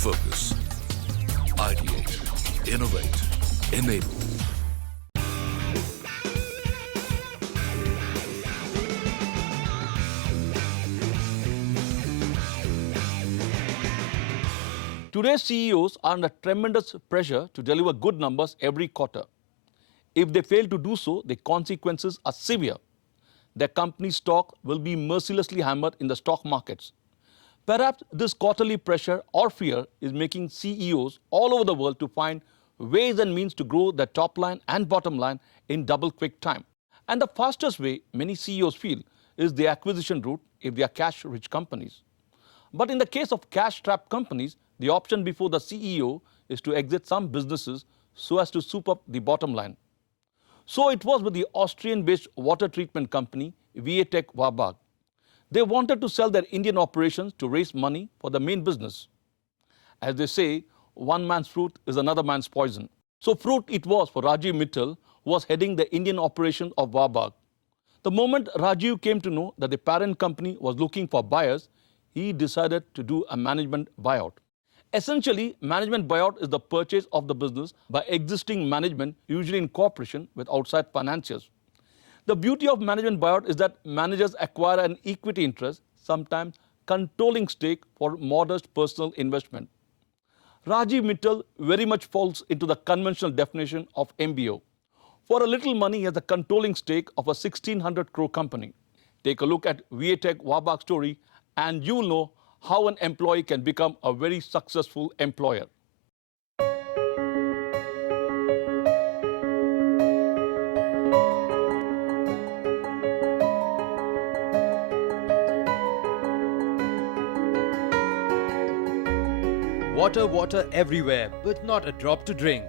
Focus. Ideate. Innovate. Enable. Today's CEOs are under tremendous pressure to deliver good numbers every quarter. If they fail to do so, the consequences are severe. Their company's stock will be mercilessly hammered in the stock markets. Perhaps this quarterly pressure or fear is making CEOs all over the world to find ways and means to grow their top line and bottom line in double quick time. And the fastest way many CEOs feel is the acquisition route if they are cash-rich companies. But in the case of cash-strapped companies, the option before the CEO is to exit some businesses so as to soup up the bottom line. So it was with the Austrian-based water treatment company WABAG. They wanted to sell their Indian operations to raise money for the main business. As they say, one man's fruit is another man's poison. So fruit it was for Rajiv Mittal, who was heading the Indian operation of WABAG. The moment Rajiv came to know that the parent company was looking for buyers, he decided to do a management buyout. Essentially, management buyout is the purchase of the business by existing management, usually in cooperation with outside financiers. The beauty of management buyout is that managers acquire an equity interest, sometimes controlling stake for modest personal investment. Rajiv Mittal very much falls into the conventional definition of MBO. For a little money, he has a controlling stake of a 1600 crore company. Take a look at WABAG story and you will know how an employee can become a very successful employer. Water, water everywhere, but not a drop to drink.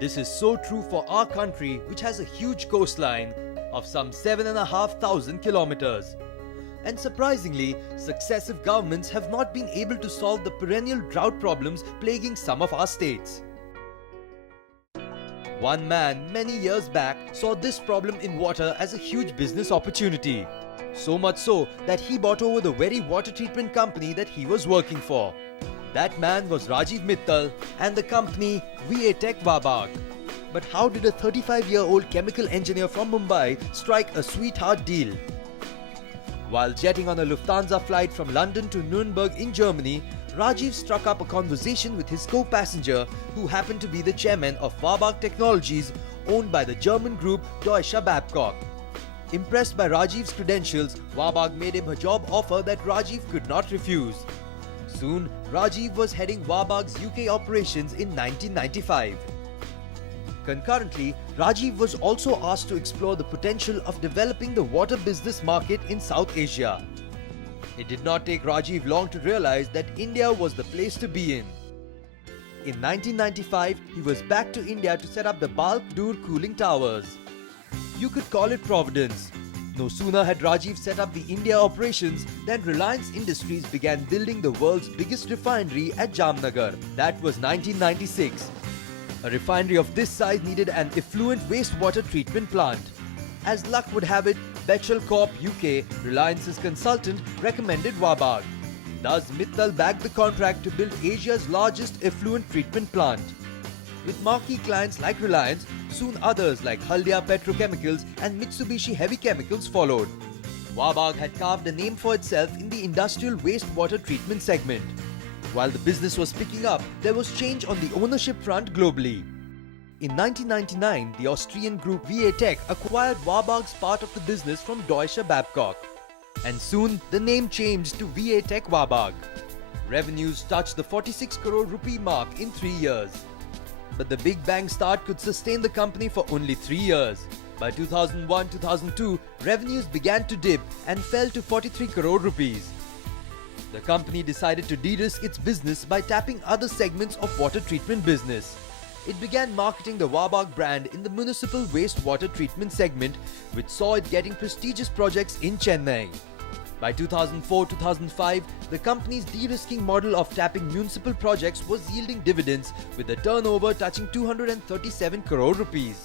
This is so true for our country, which has a huge coastline of some 7,500 kilometers. And surprisingly, successive governments have not been able to solve the perennial drought problems plaguing some of our states. One man many years back saw this problem in water as a huge business opportunity. So much so that he bought over the very water treatment company that he was working for. That man was Rajiv Mittal and the company WABAG. But how did a 35-year-old chemical engineer from Mumbai strike a sweetheart deal? While jetting on a Lufthansa flight from London to Nuremberg in Germany, Rajiv struck up a conversation with his co-passenger, who happened to be the chairman of WABAG Technologies, owned by the German group Deutsche Babcock. Impressed by Rajiv's credentials, WABAG made him a job offer that Rajiv could not refuse. Soon, Rajiv was heading WABAG's UK operations in 1995. Concurrently, Rajiv was also asked to explore the potential of developing the water business market in South Asia. It did not take Rajiv long to realize that India was the place to be in. In 1995, he was back to India to set up the Balk Dur cooling towers. You could call it Providence. No sooner had Rajiv set up the India operations than Reliance Industries began building the world's biggest refinery at Jamnagar. That was 1996. A refinery of this size needed an effluent wastewater treatment plant. As luck would have it, Bechtel Corp UK, Reliance's consultant, recommended WABAG. Thus, Mittal bagged the contract to build Asia's largest effluent treatment plant. With marquee clients like Reliance, soon others like Haldia Petrochemicals and Mitsubishi Heavy Chemicals followed. WABAG had carved a name for itself in the industrial wastewater treatment segment. While the business was picking up, there was change on the ownership front globally. In 1999, the Austrian group WATech acquired WABAG's part of the business from Deutsche Babcock. And soon, the name changed to WATech WABAG. Revenues touched the 46 crore rupee mark in 3 years. But the big bang start could sustain the company for only 3 years. By 2001-2002, revenues began to dip and fell to 43 crore rupees. The company decided to de-risk its business by tapping other segments of water treatment business. It began marketing the WABAG brand in the municipal wastewater treatment segment, which saw it getting prestigious projects in Chennai. By 2004-2005, the company's de-risking model of tapping municipal projects was yielding dividends, with a turnover touching 237 crore rupees.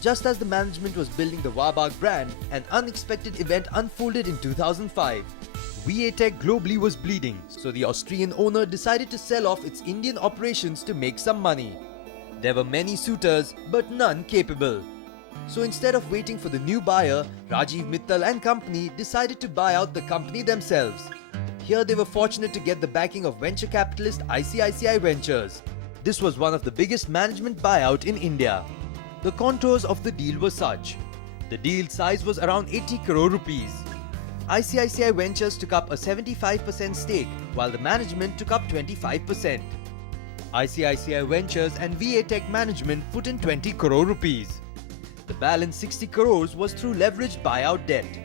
Just as the management was building the WABAG brand, an unexpected event unfolded in 2005. VATech globally was bleeding, so the Austrian owner decided to sell off its Indian operations to make some money. There were many suitors, but none capable. So instead of waiting for the new buyer, Rajiv Mittal and company decided to buy out the company themselves. Here they were fortunate to get the backing of venture capitalist ICICI Ventures. This was one of the biggest management buyout in India. The contours of the deal were such. The deal size was around 80 crore rupees. ICICI Ventures took up a 75% stake, while the management took up 25%. ICICI Ventures and VATech management put in 20 crore rupees. The balance 60 crores was through leveraged buyout debt.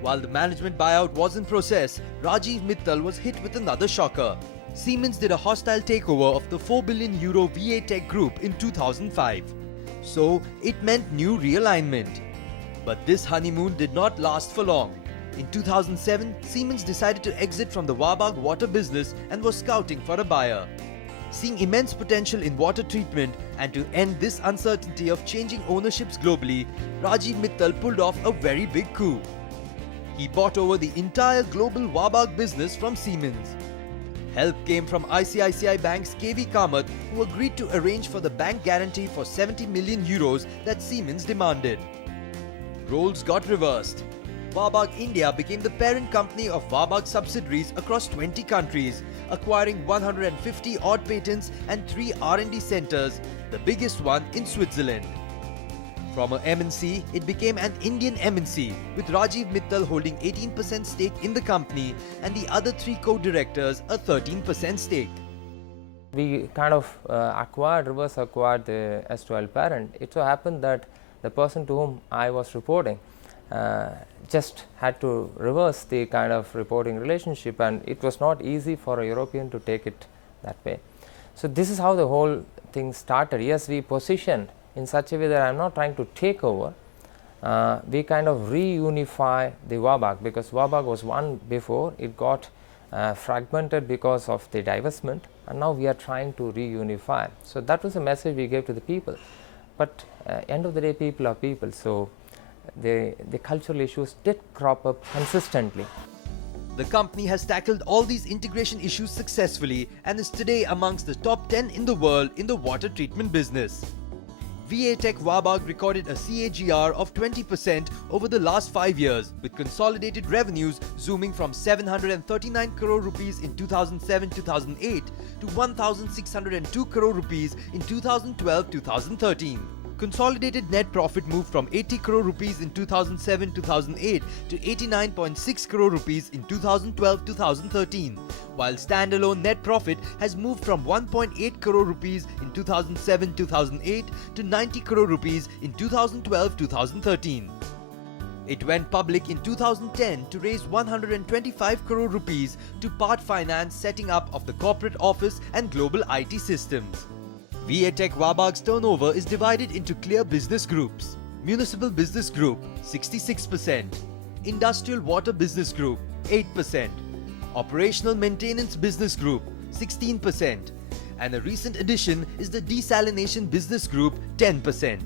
While the management buyout was in process, Rajiv Mittal was hit with another shocker. Siemens did a hostile takeover of the 4 billion euro VATech group in 2005. So it meant new realignment. But this honeymoon did not last for long. In 2007, Siemens decided to exit from the WABAG water business and was scouting for a buyer. Seeing immense potential in water treatment and to end this uncertainty of changing ownerships globally, Rajiv Mittal pulled off a very big coup. He bought over the entire global WABAG business from Siemens. Help came from ICICI Bank's KV Kamath, who agreed to arrange for the bank guarantee for 70 million euros that Siemens demanded. Roles got reversed. WABAG India became the parent company of WABAG subsidiaries across 20 countries, acquiring 150 odd patents and 3 R&D centers, the biggest one in Switzerland. From a MNC, it became an Indian MNC, with Rajiv Mittal holding 18% stake in the company and the other 3 co-directors a 13% stake. We kind of reverse acquired the S12 parent. It so happened that the person to whom I was reporting just had to reverse the kind of reporting relationship, and it was not easy for a European to take it that way. So this is how the whole thing started. Yes, we positioned in such a way that I am not trying to take over. We kind of reunify the WABAG, because WABAG was one before, it got fragmented because of the divestment, and now we are trying to reunify. So that was a message we gave to the people. But end of the day, people are people. So the cultural issues did crop up consistently. The company has tackled all these integration issues successfully and is today amongst the top 10 in the world in the water treatment business. VATech WABAG recorded a CAGR of 20% over the last 5 years, with consolidated revenues zooming from 739 crore rupees in 2007-2008 to 1,602 crore rupees in 2012-2013. Consolidated net profit moved from 80 crore rupees in 2007-2008 to 89.6 crore rupees in 2012-2013, while standalone net profit has moved from 1.8 crore rupees in 2007-2008 to 90 crore rupees in 2012-2013. It went public in 2010 to raise 125 crore rupees to part finance setting up of the corporate office and global IT systems. VATech WABAG's turnover is divided into clear business groups. Municipal Business Group 66%, Industrial Water Business Group 8%, Operational Maintenance Business Group 16%, and a recent addition is the Desalination Business Group 10%.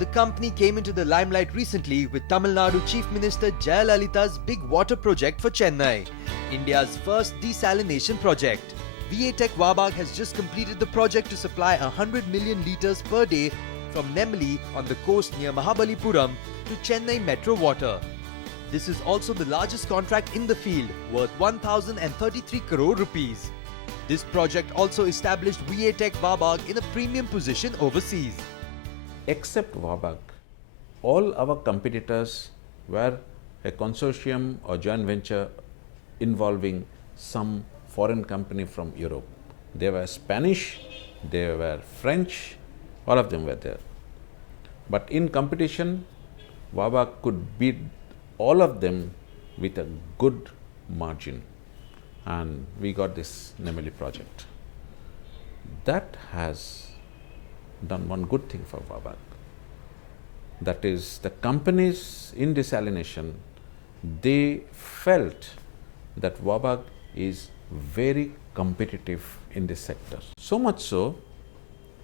The company came into the limelight recently with Tamil Nadu Chief Minister Jayalalitha's big water project for Chennai, India's first desalination project. VATech WABAG has just completed the project to supply 100 million litres per day from Nemali on the coast near Mahabalipuram to Chennai Metro Water. This is also the largest contract in the field, worth 1,033 crore rupees. This project also established VATech WABAG in a premium position overseas. Except WABAG, all our competitors were a consortium or joint venture involving some foreign company from Europe. They were Spanish, they were French, all of them were there. But in competition, WABAG could beat all of them with a good margin, and we got this Nemali project. That has done one good thing for WABAG. That is, the companies in desalination, they felt that WABAG is very competitive in this sector. So much so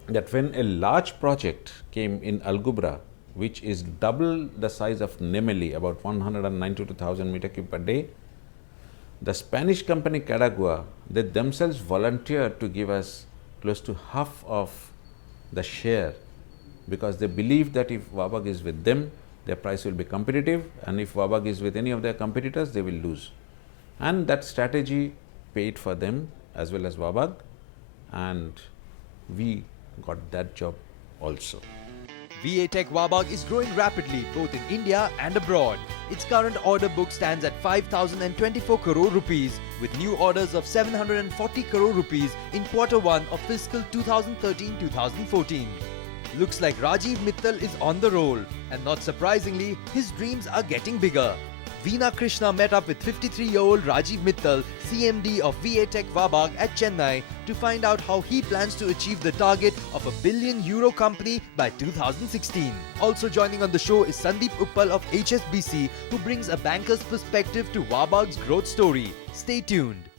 that when a large project came in Algubra, which is double the size of Nemeli, about 192,000 meter cube per day. The Spanish company Cadagua, they themselves volunteered to give us close to half of the share, because they believe that if WABAG is with them, their price will be competitive, and if WABAG is with any of their competitors, they will lose. And that strategy paid for them as well as WABAG, and we got that job also. VA Tech WABAG is growing rapidly both in India and abroad. Its current order book stands at 5,024 crore rupees, with new orders of 740 crore rupees in Q1 of fiscal 2013-2014. Looks like Rajiv Mittal is on the roll, and not surprisingly, his dreams are getting bigger. Veena Krishna met up with 53-year-old Rajiv Mittal, CMD of VA Tech WABAG at Chennai, to find out how he plans to achieve the target of €1 billion company by 2016. Also joining on the show is Sandeep Uppal of HSBC, who brings a banker's perspective to WABAG's growth story. Stay tuned.